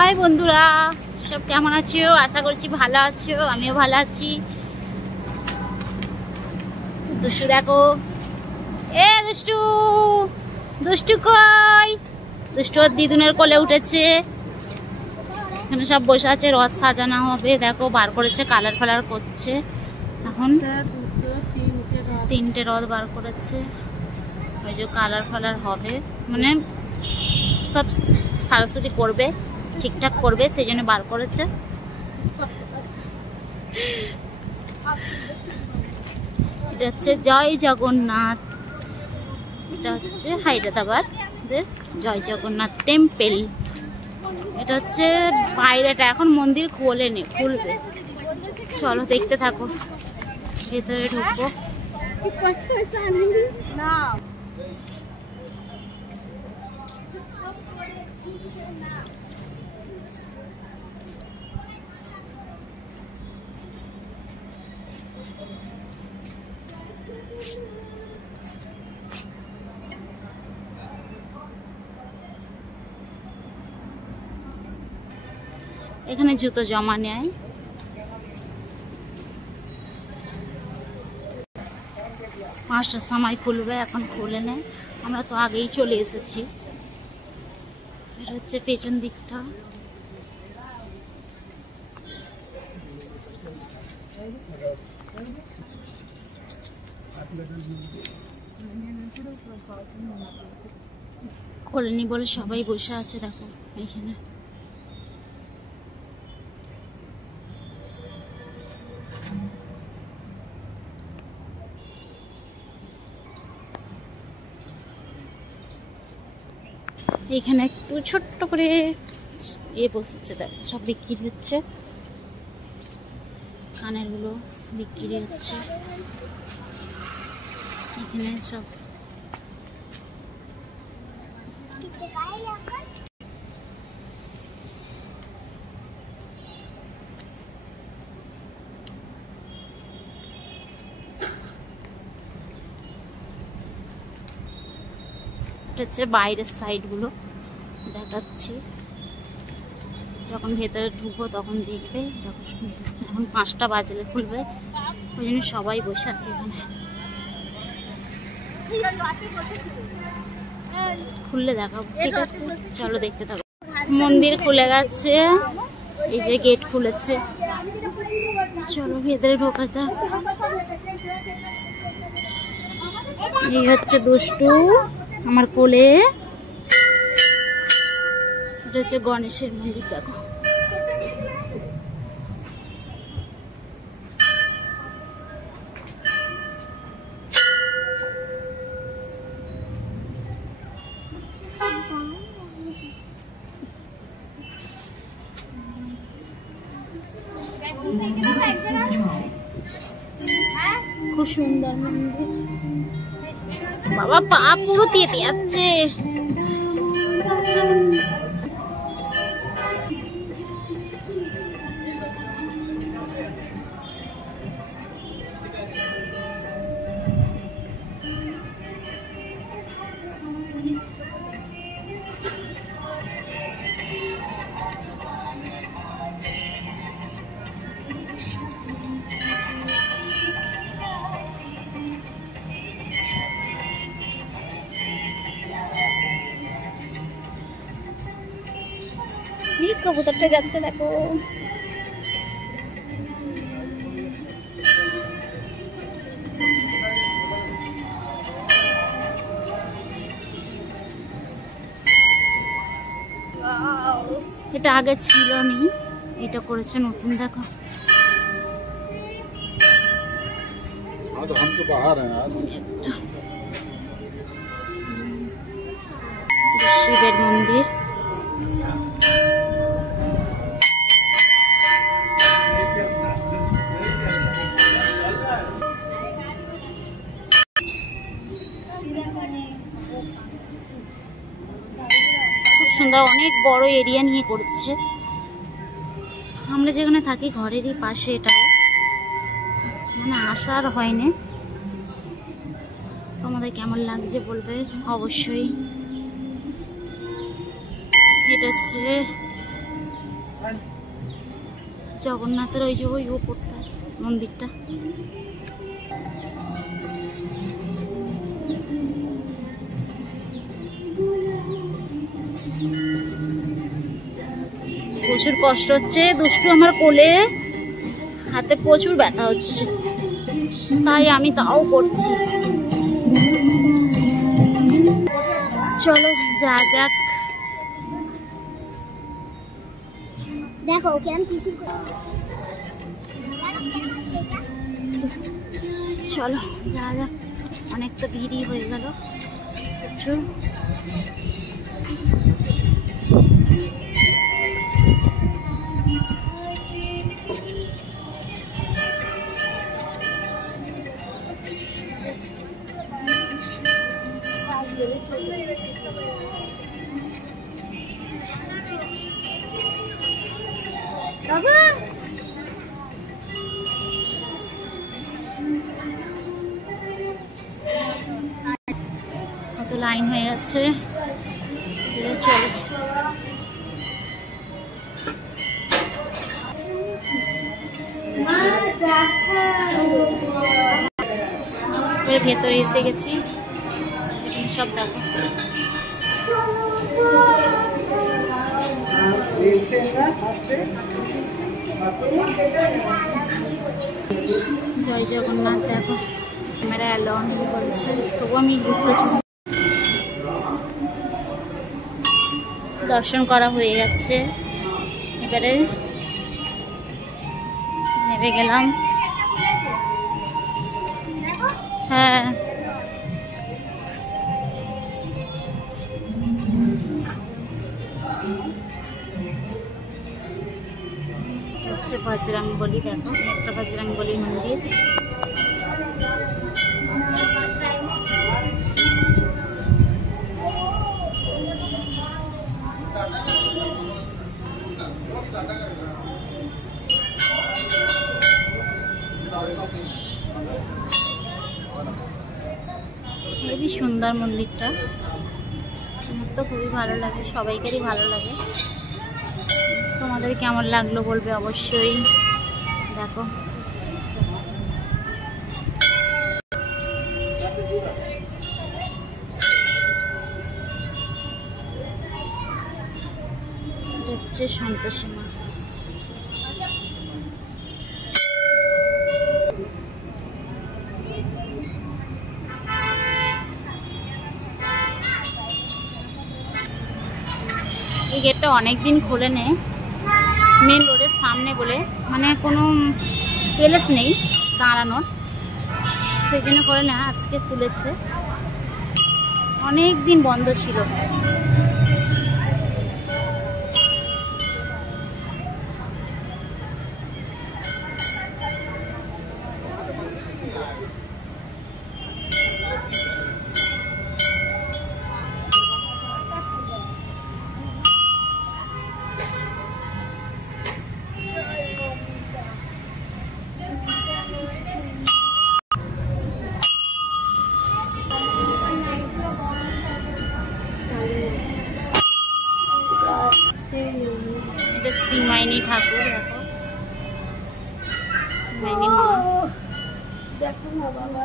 High বন্ধুরা, সব কেমন আছো? আশা করছি ভালো আছো, আমিও ভালো আছি। দুষ্টু দেখো, এ দুষ্টু দুষ্টু কই? দুষ্টু ওর দিদুনের কোলে উঠেছে। এখানে সব বসে আছে, রথ সাজানো হবে। দেখো বার করেছে, কালার ফালার করছে। এখন 3টে রথ বার করেছে, ওই যে কালার ফালার হবে, মানে সব সারাসরি করবে, ঠিকঠাক করবে, সেই জন্য বার করেছে। এটা হচ্ছে জয় জগন্নাথ, এটা হচ্ছে হায়দ্রাবাদ জয় জগন্নাথ টেম্পল। এটা হচ্ছে বাইরেটা, এখন মন্দির খোলেনি, খুলবে। চলো দেখতে থাকো, ভেতরে ঢুকবো। এখানে জুতো জমা নেয়। 5টার সময় খুলবে, এখন খুলে নেয়। আমরা তো আগেই চলে এসেছি। এটা হচ্ছে পেছন দিকটা। খোলেনি বলে সবাই বসে আছে, দেখো এখানে। এখানে একটু ছোট্ট করে বসেছে, দেখো সব বিক্রি হচ্ছে। কানের গুলো বিক্রি হচ্ছে এখানে সব। হচ্ছে বাইরের সাইড গুলো দেখাচ্ছি, যখন ভেতরে ঢুকবো তখন দেখবে। এখন 5টা বাজলে খুলবে, ওই জন্য সবাই বসে আছে এখানে। খুললে দেখাবো, ঠিক আছে? চলো দেখতে থাকো। মন্দির খুলে গেছে, এই যে গেট খুলেছে। চলো ভেতরে ঢোকা যাক। এই হচ্ছে দুষ্টু আমার কোলে। এটা হচ্ছে গণেশের মন্দির, দেখো। খুব সুন্দর মন্দির। বাবা পা পুরো তেতে যাচ্ছে। কবুতরটা যাচ্ছে, দেখো। এটা আগে ছিল নি, এটা করেছে নতুন, দেখো। শিবের মন্দির। সুন্দর, অনেক বড় এরিয়া নিয়ে করেছে। আমরা যেখানে থাকি ঘরেরই পাশে, এটাও মানে আসার হয়নি। তোমাদের কেমন লাগছে বলবে অবশ্যই। এটা হচ্ছে জগন্নাথের ওই যে ওই ওপরটা মন্দিরটা। প্রচুর কষ্ট হচ্ছে, দুষ্টু আমার কোলে, হাতে প্রচুর ব্যথা হচ্ছে, তাই আমি তাও করছি। চলো যা যাক। দেখো চলো যা যাক, অনেক তো ভিড়ই হয়ে গেল প্রচুর। কত লাইন হয়ে যাচ্ছে, চলো। ভেতরে এসে গেছি, সব দেখো। জয় জগন্নাথ। দেখো ক্যামেরা অ্যালাউ বলছে, তবু আমি ঢুকতে দর্শন করা হয়ে যাচ্ছে। এবারে নেমে গেলাম। হ্যাঁ হচ্ছে বজরংবলী। দেখো একটা বজরংবলী মন্দির। খুবই সুন্দর মন্দিরটা, আমার তো খুবই ভালো লাগে, সবাইকারই ভালো লাগে। তোমাদের কেমন লাগলো বলবে অবশ্যই। দেখো এটা হচ্ছে সন্তোষী মা। এই গেটটা অনেকদিন খোলে নেই, মেন রোডের সামনে বলে, মানে কোনো প্লেস নেই দাঁড়ানোর, সেই জন্য করে না, আজকে খুলেছে, অনেক দিন বন্ধ ছিল। এটা শ্রীমাইনী ঠাকুর। দেখো শ্রীমাইনী মা। দেখো না বাবা,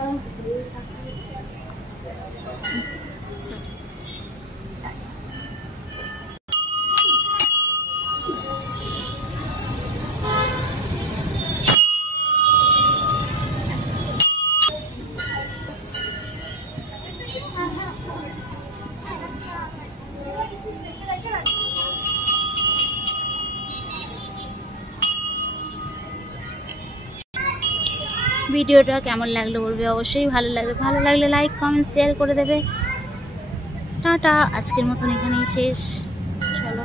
ভিডিওটা কেমন লাগলো বলবে অবশ্যই। ভালো লাগলে লাইক কমেন্ট শেয়ার করে দেবে। টাটা, আজকের মতন এখানেই শেষ। চলো।